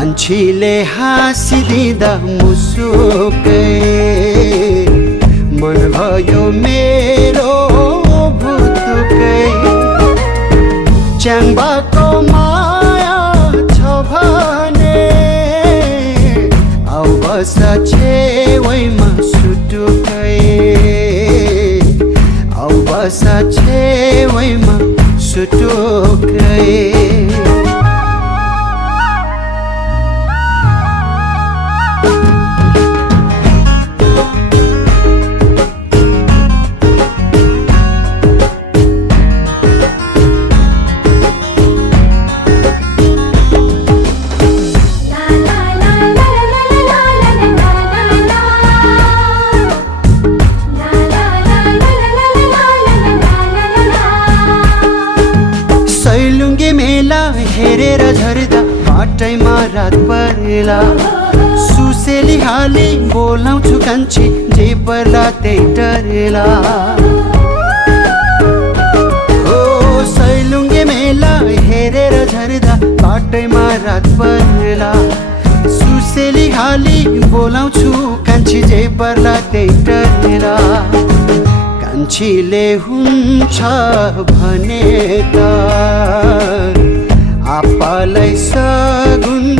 कान्छीले हाँसिदिँदा मुसुकै मन भयो मेरो भुतुकै च्याङ्बाको माया छ भने आउ बस छेउमा सुटुकै आउ बस छेउमा सुटुकै सैलुङ्गे मेला हेरेर झर्दा बाटैमा रात परेला सुसेली हाली बोलाउँछु कान्छी जे पर्ला त्यही डरेला ओ सैलुङ्गे मेला हेरेर झर्दा बाटैमा रात परेला सुसेली हाली बोलाउँछु कान्छी जे पर्ला त्यही डरेला कान्छीले हुन्छ भने त आपालाई सगुन